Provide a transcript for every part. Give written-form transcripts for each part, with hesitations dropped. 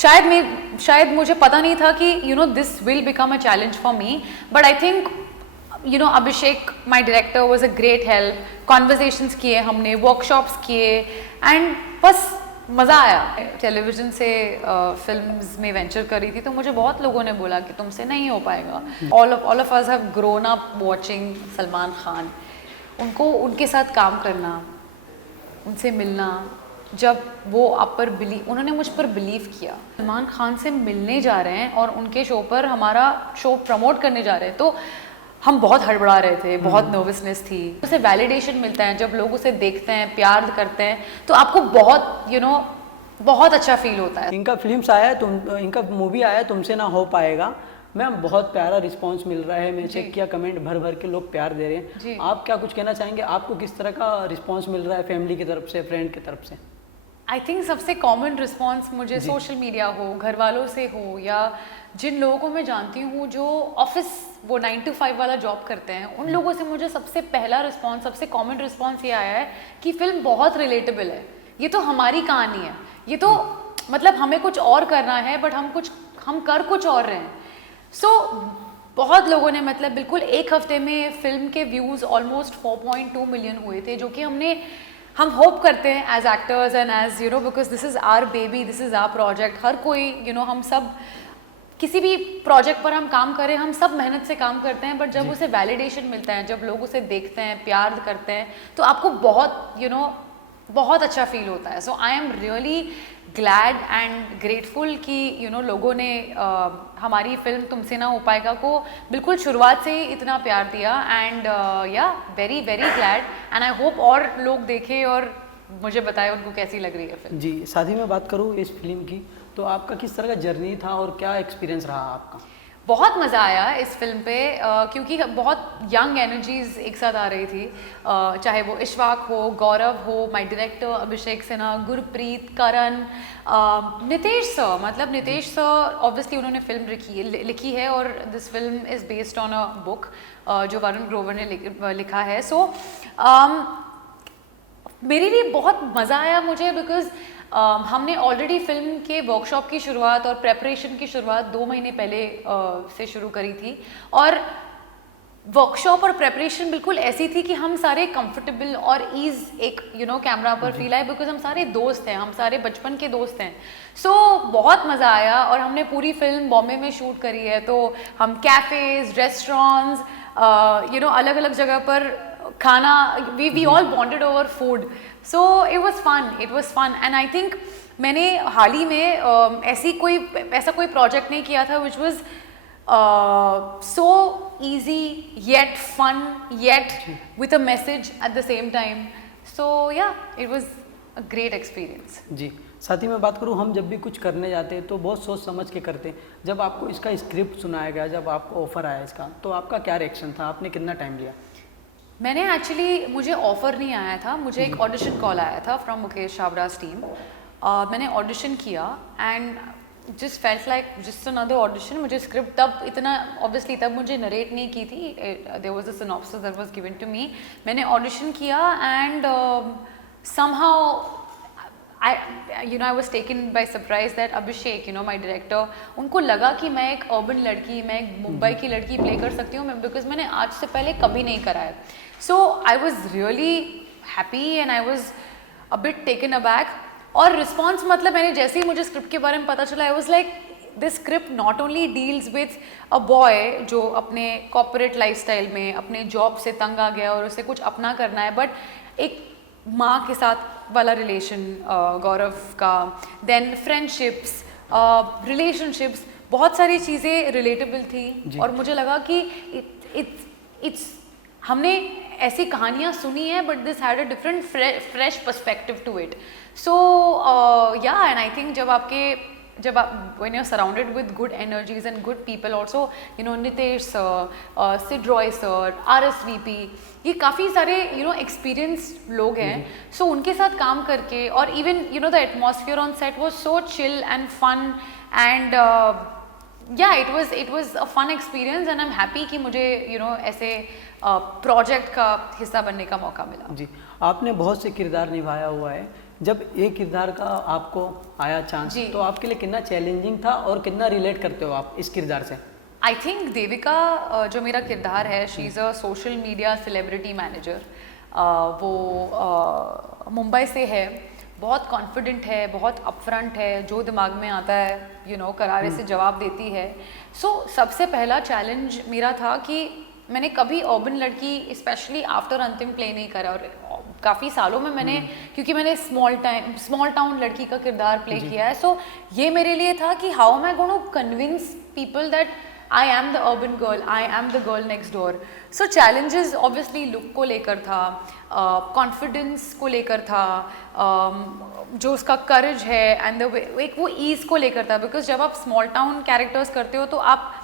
शायद मुझे पता नहीं था कि this will become a challenge for me, but I think Abhishek my director was a great help. Conversations किए हमने, वर्कशॉप्स किए, एंड बस मज़ा आया. टेलीविज़न से फिल्म्स में वेंचर करी थी तो मुझे बहुत लोगों ने बोला कि तुमसे नहीं हो पाएगा. All of us have grown up watching Salman Khan. उनको उनके साथ काम करना, उनसे मिलना, जब वो आप पर उन्होंने मुझ पर बिलीव किया. सलमान खान से मिलने जा रहे हैं और उनके शो पर हमारा शो प्रमोट करने जा रहे हैं, तो हम बहुत हड़बड़ा रहे थे, बहुत नर्वसनेस थी. उसे वैलिडेशन मिलता है जब लोग उसे देखते हैं, प्यार करते हैं, तो आपको बहुत बहुत अच्छा फील होता है. इनका फिल्म्स आया इनका मूवी आया तुमसे ना हो पाएगा मैम, बहुत प्यारा रिस्पांस मिल रहा है. मैं चेक किया, कमेंट भर भर के लोग प्यार दे रहे हैं. आप क्या कुछ कहना चाहेंगे? आपको किस तरह का रिस्पांस मिल रहा है फैमिली की तरफ से, फ्रेंड की तरफ से? आई थिंक सबसे कॉमन रिस्पॉन्स मुझे सोशल मीडिया हो, घर वालों से हो, या जिन लोगों को मैं जानती हूँ जो ऑफिस वो 9 to 5 वाला जॉब करते हैं, उन लोगों से मुझे सबसे पहला रिस्पॉन्स, सबसे कॉमन रिस्पॉन्स ये आया है कि फिल्म बहुत रिलेटेबल है. ये तो हमारी कहानी है, ये तो मतलब हमें कुछ और करना है बट हम कर कुछ और रहे हैं. सो बहुत लोगों ने मतलब बिल्कुल एक हफ्ते में फिल्म के व्यूज़ ऑलमोस्ट 4.2 मिलियन हुए थे, जो कि हम होप करते हैं as actors and as because this is our baby, this is our project. हर कोई हम सब किसी भी प्रोजेक्ट पर हम काम करें, हम सब मेहनत से काम करते हैं, बट जब उसे वैलिडेशन मिलता है, जब लोग उसे देखते हैं, प्यार करते हैं, तो आपको बहुत बहुत अच्छा फील होता है. So I am really glad and grateful कि लोगों ने हमारी फिल्म तुमसे ना हो पाएगा को बिल्कुल शुरुआत से ही इतना प्यार दिया. एंड या very very glad, and I hope और लोग देखें और मुझे बताएं उनको कैसी लग रही है फिल्म. जी, साथ ही में बात करूँ इस फिल्म की, तो आपका किस तरह का जर्नी था और क्या एक्सपीरियंस रहा आपका? बहुत मज़ा आया इस फिल्म पे, क्योंकि बहुत यंग एनर्जीज एक साथ आ रही थी. चाहे वो इशफाक हो, गौरव हो, my director Abhishek Sinha, Gurpreet, Karan, Nitesh sir. मतलब नितेश सर ऑब्वियसली उन्होंने फिल्म लिखी है और this film is based on a book जो वरुण ग्रोवर ने लिखा है. सो मेरे लिए बहुत मज़ा आया मुझे, बिकॉज हमने ऑलरेडी फिल्म के वर्कशॉप की शुरुआत और प्रेपरेशन की शुरुआत 2 महीने पहले से शुरू करी थी. और वर्कशॉप और प्रेपरेशन बिल्कुल ऐसी थी कि हम सारे कंफर्टेबल और ईज एक कैमरा पर फील आए, बिकॉज हम सारे दोस्त हैं, हम सारे बचपन के दोस्त हैं. सो बहुत मज़ा आया. और हमने पूरी फिल्म बॉम्बे में शूट करी है, तो हम कैफ़ेज़, रेस्टोरेंट्स, अलग अलग जगह पर खाना, we all bonded over food. So it was fun and I think मैंने हाल ही में ऐसा कोई प्रोजेक्ट नहीं किया था which was so easy yet fun yet with a message at the same time. So yeah, it was a great experience. जी, साथ ही में बात करूँ, हम जब भी कुछ करने जाते हैं तो बहुत सोच समझ के करते हैं. जब आपको इसका स्क्रिप्ट सुनाया गया, जब आपको ऑफर आया इसका, तो आपका क्या रिएक्शन था? आपने कितना टाइम लिया? मुझे ऑफर नहीं आया था, मुझे एक ऑडिशन कॉल आया था फ्रॉम मुकेश छाबड़ा's टीम. मैंने ऑडिशन किया and just felt like just another audition. मुझे स्क्रिप्ट तब मुझे नरेट नहीं की थी. There was a synopsis that was given to me. मैंने ऑडिशन किया and somehow I was taken by surprise that Abhishek my director, उनको लगा कि मैं एक अर्बन लड़की, मैं एक मुंबई की लड़की प्ले कर सकती हूँ, बिकॉज मैंने आज से पहले कभी नहीं करा है. So I was really happy and I was a bit taken aback. और रिस्पॉन्स मतलब मैंने जैसे ही मुझे स्क्रिप्ट के बारे में पता चला, I was like this script not only deals with a boy जो अपने कॉर्पोरेट लाइफस्टाइल में अपने जॉब से तंग आ गया और उसे कुछ अपना करना है, बट एक माँ के साथ वाला रिलेशन गौरव का, देन फ्रेंडशिप्स, रिलेशनशिप्स, बहुत सारी चीज़ें रिलेटेबल थी. और मुझे लगा कि इट्स हमने ऐसी कहानियाँ सुनी हैं but this had a different fresh perspective to it. So and I think जब आप when you're surrounded with good energies and good people also, Nitesh sir, Sid Roy sir, RSVP, ये काफ़ी सारे एक्सपीरियंस्ड लोग हैं. सो उनके साथ काम करके, और even the atmosphere on set was so chill and fun and it was a fun experience and I'm happy कि मुझे ऐसे प्रोजेक्ट का हिस्सा बनने का मौका मिला. जी, आपने बहुत से किरदार निभाया हुआ है, जब एक किरदार का आपको आया चांस जी। तो आपके लिए कितना चैलेंजिंग था और कितना रिलेट करते हो आप इस किरदार से? आई थिंक देविका जो मेरा किरदार है, she is a social media celebrity manager. वो मुंबई से है, बहुत कॉन्फिडेंट है, बहुत अपफ्रंट है, जो दिमाग में आता है करारे से जवाब देती है। सो सबसे पहला चैलेंज मेरा था कि मैंने कभी अर्बन लड़की स्पेशली आफ्टर अंतिम प्ले नहीं करा, और काफ़ी सालों में मैंने क्योंकि मैंने स्मॉल टाउन लड़की का किरदार प्ले किया है। सो ये मेरे लिए था कि how am I going to convince people that I am the urban girl, I am the girl next door. So challenges obviously look को लेकर था, कॉन्फिडेंस को लेकर था, जो उसका करेज है एंड द वे, एक वो ईज को लेकर था। बिकॉज जब आप स्मॉल टाउन कैरेक्टर्स करते हो तो आप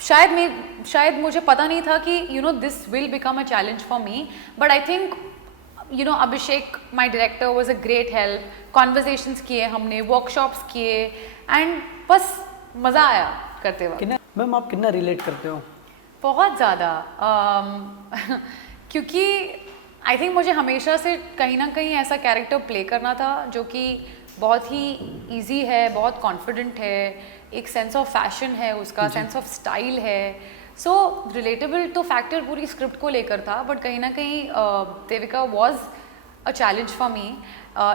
शायद मुझे पता नहीं था कि this will become a challenge for me, but I think Abhishek my director was a great help. Conversations किए हमने, वर्कशॉप्स किए, एंड बस मज़ा आया करते वक्त। मैम आप कितना रिलेट करते हो? बहुत ज़्यादा क्योंकि आई थिंक मुझे हमेशा से कहीं ना कहीं ऐसा कैरेक्टर प्ले करना था जो कि बहुत ही इजी है, बहुत कॉन्फिडेंट है, एक सेंस ऑफ फैशन है उसका, सेंस ऑफ स्टाइल है। सो रिलेटेबल तो फैक्टर पूरी स्क्रिप्ट को लेकर था, बट कहीं ना कहीं Devika was a challenge for me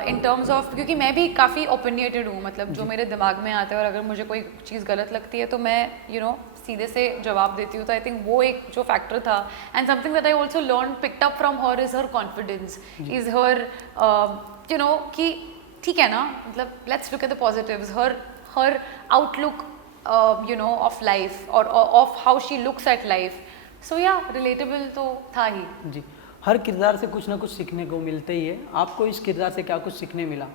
in terms of, क्योंकि मैं भी काफ़ी ओपिनियटेड हूँ, मतलब जो मेरे दिमाग में आता है और अगर मुझे कोई चीज़ गलत लगती है तो मैं सीधे से जवाब देती हूँ। तो आई थिंक वो एक जो फैक्टर था, and something that I also learn picked up from her is her confidence, is her कि ठीक है ना, मतलब let's look at the positives, her outlook of life और of how she looks at life. So yeah relatable तो था ही। जी, हर किरदार से कुछ ना कुछ सीखने को मिलता ही है। आपको इस किरदार से क्या कुछ सीखने मिला?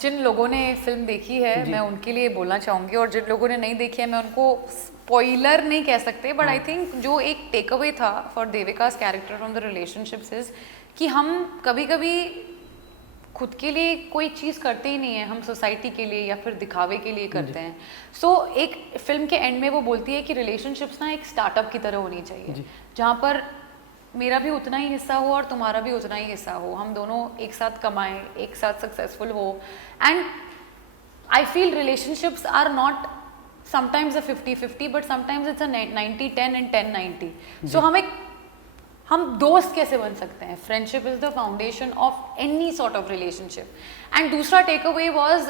जिन लोगों ने फिल्म देखी है मैं उनके लिए बोलना चाहूँगी, और जिन लोगों ने नहीं देखी है मैं उनको स्पॉइलर नहीं कह सकते, बट आई थिंक जो एक टेक अवे था for Devika's character from the relationships is कि हम कभी कभी खुद के लिए कोई चीज़ करते ही नहीं है, हम सोसाइटी के लिए या फिर दिखावे के लिए करते हैं। सो एक फिल्म के एंड में वो बोलती है कि रिलेशनशिप्स ना एक स्टार्टअप की तरह होनी चाहिए, जहाँ पर मेरा भी उतना ही हिस्सा हो और तुम्हारा भी उतना ही हिस्सा हो, हम दोनों एक साथ कमाएं, एक साथ सक्सेसफुल हो। And I feel relationships are not sometimes a 50-50, but sometimes it's a 90-10 and 10-90। So हम दोस्त कैसे बन सकते हैं? Friendship is the foundation of any sort of relationship. And दूसरा टेक अवे वॉज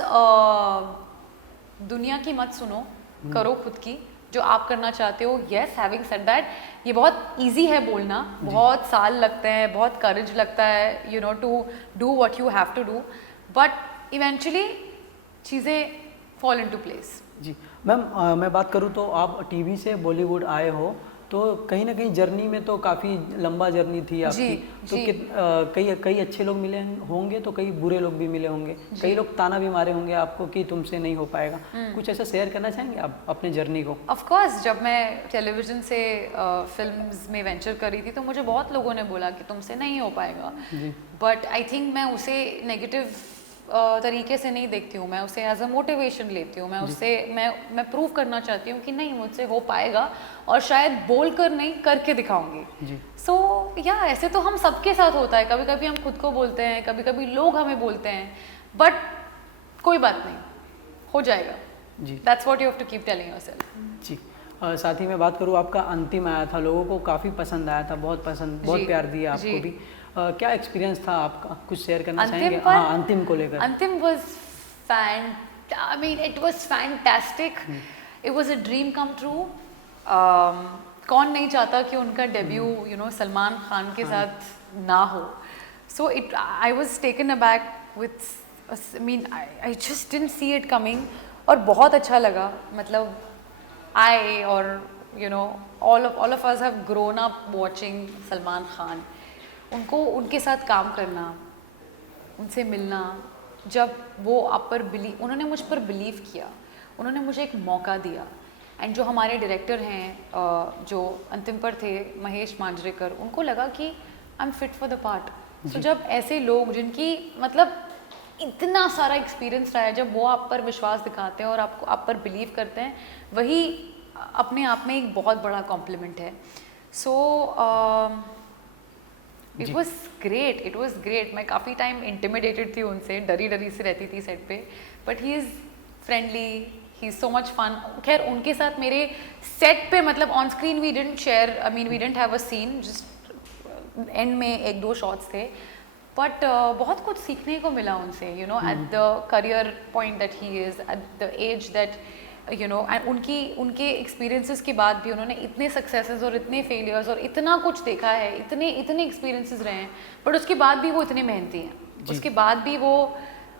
दुनिया की मत सुनो, करो खुद की जो आप करना चाहते हो। येस, हैविंग सेड दैट, ये बहुत इजी है बोलना, बहुत साल लगते हैं, बहुत करेज लगता है to do what you have to do, but eventually चीज़ें फॉल इनटू प्लेस। जी मैम, मैं बात करूँ तो आप टीवी से बॉलीवुड आए हो, तो कहीं ना कहीं जर्नी में तो काफ़ी लंबा जर्नी थी आपकी। तो कई अच्छे लोग मिले होंगे, तो कई बुरे लोग भी मिले होंगे, कई लोग ताना भी मारे होंगे आपको कि तुमसे नहीं हो पाएगा। कुछ ऐसा शेयर करना चाहेंगे आप अपने जर्नी को? ऑफ कोर्स, जब मैं टेलीविज़न से फिल्म्स में वेंचर करी थी तो मुझे बहुत लोगों ने बोला कि तुमसे नहीं हो पाएगा, बट आई थिंक मैं उसे नेगेटिव तरीके से नहीं देखती हूँ, मैं उसे एज अ मोटिवेशन लेती हूँ। मैं उससे मैं प्रूव करना चाहती हूँ कि नहीं, मुझसे हो पाएगा, और शायद बोल कर नहीं, करके दिखाऊंगी। सो या ऐसे तो हम सबके साथ होता है, कभी कभी हम खुद को बोलते हैं, कभी कभी लोग हमें बोलते हैं, बट कोई बात नहीं, हो जाएगा। जी, that's what you have to keep telling yourself. जी, साथ ही मैं बात करूँ, आपका अंतिम आया था, लोगों को काफ़ी पसंद आया था, बहुत पसंद, बहुत प्यार दिया आपको भी। क्या एक्सपीरियंस था आपका, कुछ शेयर करना चाहेंगे? हाँ, अंतिम को लेकर। अंतिम was I mean it was fantastic. It was a dream come true. कौन नहीं चाहता कि उनका डेब्यू सलमान खान के साथ ना हो। So I was taken aback with, I mean I just didn't see it coming, और बहुत अच्छा लगा। मतलब I और all of us have grown up watching Salman Khan. उनको उनके साथ काम करना, उनसे मिलना, जब वो आप पर उन्होंने मुझ पर बिलीव किया, उन्होंने मुझे एक मौका दिया। एंड जो हमारे डायरेक्टर हैं जो अंतिम पर थे, महेश मांजरेकर, उनको लगा कि I am fit for the part. So जब ऐसे लोग जिनकी मतलब इतना सारा एक्सपीरियंस रहा है, जब वो आप पर विश्वास दिखाते हैं और आप पर बिलीव करते हैं, वही अपने आप में एक बहुत बड़ा कॉम्प्लीमेंट है। सो it was great, it was great. मैं काफ़ी टाइम इंटिमिडेटेड थी उनसे, डरी डरी से रहती थी सेट पे, but he is friendly, he is so much fun. खैर उनके साथ मेरे सेट पे मतलब on screen we didn't share, I mean we didn't have a scene, just end में एक दो शॉट्स थे, बट बहुत कुछ सीखने को मिला उनसे, you know, at the career point that he is, at the age that you know, and उनके एक्सपीरियंसेस के बाद भी उन्होंने इतने सक्सेसेस और इतने फेलियर्स और इतना कुछ देखा है, इतने इतने एक्सपीरियंसेस रहे हैं, बट उसके बाद भी वो इतने मेहनती हैं, उसके बाद भी वो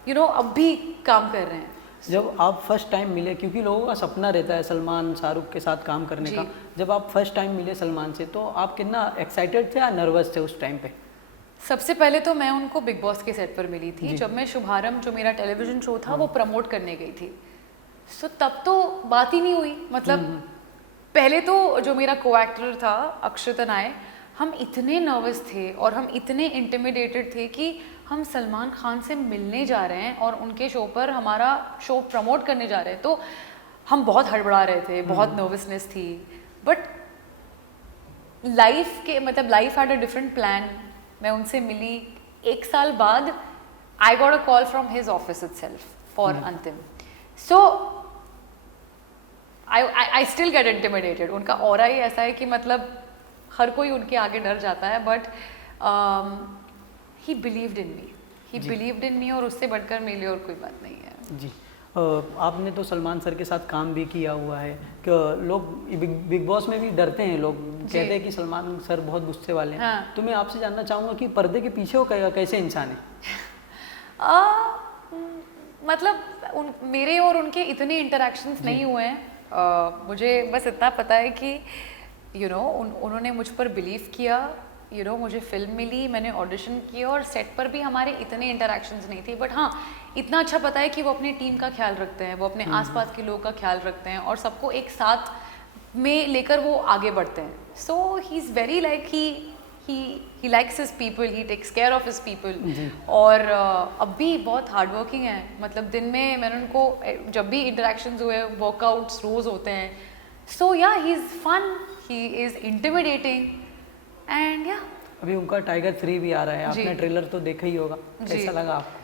यू नो अब भी काम कर रहे हैं। जब आप फर्स्ट टाइम मिले, क्योंकि लोगों का सपना रहता है सलमान शाहरुख के साथ काम करने का, जब आप फर्स्ट टाइम मिले सलमान से तो आप कितना एक्साइटेड थे या नर्वस थे उस टाइम पे? सबसे पहले तो मैं उनको बिग बॉस के सेट पर मिली थी, जब मैं शुभारंभ जो मेरा टेलीविजन शो था वो प्रमोट करने गई थी। सो तब तो बात ही नहीं हुई, मतलब पहले तो जो मेरा को एक्टर था अक्षत नाय, हम इतने नर्वस थे और हम इतने इंटिमिडेटेड थे कि हम सलमान खान से मिलने जा रहे हैं और उनके शो पर हमारा शो प्रमोट करने जा रहे हैं, तो हम बहुत हड़बड़ा रहे थे, बहुत नर्वसनेस थी। बट लाइफ के मतलब life had a different plan. मैं उनसे मिली, एक साल बाद I got a call from his office itself for अंतिम। सो आई स्टिल गेट इंटिमिडेटेड। उनका ऑरा ही ऐसा है कि मतलब हर कोई उनके आगे डर जाता है, but he believed in me, he believed in me, और उससे बढ़कर मेरे लिए और कोई बात नहीं है। जी, आपने तो सलमान सर के साथ काम भी किया हुआ है, कि लोग बिग बॉस में भी डरते हैं, लोग कहते हैं कि सलमान सर बहुत गुस्से वाले हैं। हाँ। तो मैं आपसे जानना चाहूँगा कि पर्दे के पीछे वो कैसे इंसान है? मतलब मेरे और उनके इतने इंटरेक्शंस नहीं हुए हैं। मुझे बस इतना पता है कि यू नो उन्होंने मुझ पर बिलीव किया, यू नो मुझे फिल्म मिली, मैंने ऑडिशन किया और सेट पर भी हमारे इतने इंटरेक्शंस नहीं थे, बट हाँ इतना अच्छा पता है कि वो अपनी टीम का ख्याल रखते हैं, वो अपने आसपास के लोगों का ख्याल रखते हैं और सबको एक साथ में लेकर वो आगे बढ़ते हैं। So he is very like he likes his people, he takes care of his people। और अब भी बहुत हार्ड वर्किंग है, मतलब दिन में मैंने उनको जब भी इंटरेक्शंस हुए वर्कआउट्स रोज होते हैं। So yeah he is fun, he is intimidating, and yeah अभी उनका टाइगर 3 भी आ रहा है, आपने ट्रेलर तो देखा ही होगा, कैसा लगा आपको?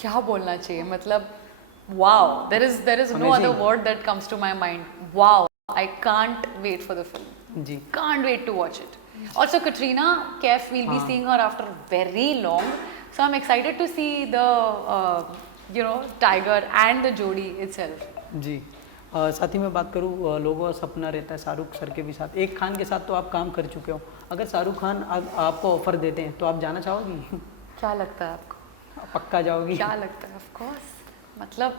क्या बोलना चाहिए, मतलब wow, there is no other word that comes to my mind. Wow, I can't wait for the film. जी, Can't wait to watch it. Also Katrina Kaif, we'll be seeing her after very long, so I'm excited to see the you know tiger and the jodi itself. जी, साथ ही मैं बात करूँ, लोगों का सपना रहता है शाहरुख सर के भी साथ, एक खान के साथ तो आप काम कर चुके हो, अगर शाहरुख खान आपको ऑफर देते हैं तो आप जाना चाहोगी? क्या लगता है आपको? पक्का जाओगी? क्या लगता है? ऑफ कोर्स, मतलब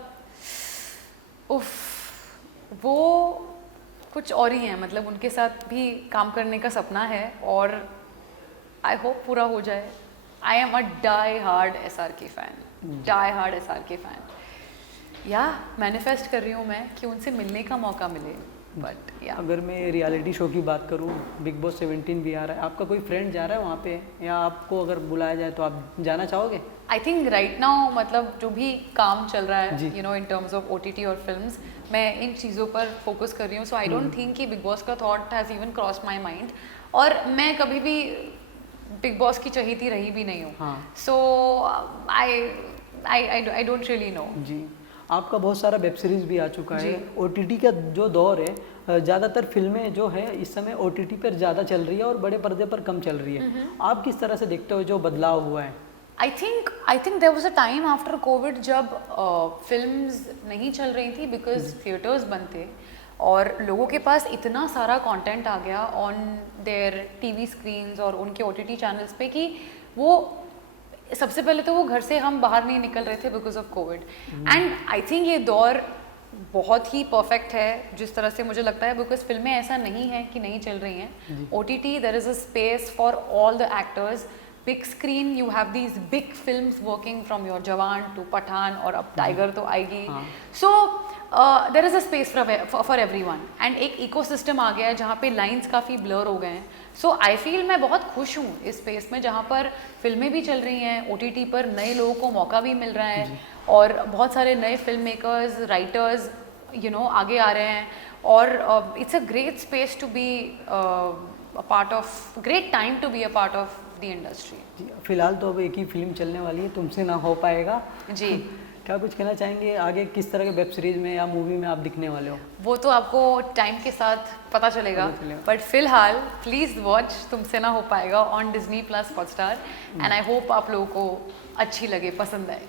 उफ, वो कुछ और ही हैं, मतलब उनके साथ भी काम करने का सपना है और आई होप पूरा हो जाए। I am a die hard SRK fan, die hard SRK fan. Yeah manifest कर रही हूँ मैं कि उनसे मिलने का मौका मिले, बट या अगर मैं रियलिटी शो की बात करूँ, बिग बॉस 17 भी आ रहा है, आपका कोई फ्रेंड जा रहा है वहाँ पे, या आपको अगर बुलाया जाए तो आप जाना चाहोगे? आई थिंक राइट नाउ मतलब जो भी काम चल रहा है you know in terms of OTT और फिल्म्स, मैं इन चीज़ों पर फोकस कर रही हूँ। सो आई डोंट थिंक कि बिग बॉस का thought has even cross my mind, और मैं कभी भी बिग बॉस की चहेती रही भी नहीं हूँ। सो आई डोंट रियली नो। जी, आपका बहुत सारा वेब सीरीज़ भी आ चुका है, OTT का जो दौर है, ज़्यादातर फिल्में जो है इस समय OTT पर ज़्यादा चल रही है और बड़े पर्दे पर कम चल रही है। आप किस तरह से देखते हो जो बदलाव हुआ है? I think there was a time after Covid जब फिल्म्स नहीं चल रही थी बिकॉज थिएटर्स बंद थे और लोगों के पास इतना सारा कंटेंट आ गया ऑन देयर टीवी स्क्रीन्स और उनके OTT चैनल्स पे कि वो सबसे पहले तो वो घर से हम बाहर नहीं निकल रहे थे because of Covid. And I think ये दौर बहुत ही परफेक्ट है जिस तरह से मुझे लगता है, बिकॉज फिल्में ऐसा नहीं है कि नहीं चल रही हैं। OTT there is a space for all the actors. Big screen you have these big films working from your Jawan to Pathaan और अब टाइगर तो आएगी। So there is a space for everyone and एक इकोसिस्टम आ गया है जहाँ पे लाइंस काफ़ी ब्लर हो गए हैं। सो आई फील मैं बहुत खुश हूँ इस स्पेस में जहाँ पर फिल्में भी चल रही हैं, OTT पर नए लोगों को मौका भी मिल रहा है और बहुत सारे नए film makers, writers you know आगे आ रहे हैं और it's a great space to be a part of great time to be a part of the industry. जी, फिलहाल तो अब एक ही फिल्म चलने वाली है, तुमसे ना हो पाएगा। जी। क्या कुछ कहना चाहेंगे आगे किस तरह के वेब सीरीज में या मूवी में आप दिखने वाले हो? वो तो आपको टाइम के साथ पता चलेगा, बट फिलहाल प्लीज वॉच तुमसे ना हो पाएगा on Disney plus Hotstar, and I hope आप लोगों को अच्छी लगे, पसंद आए।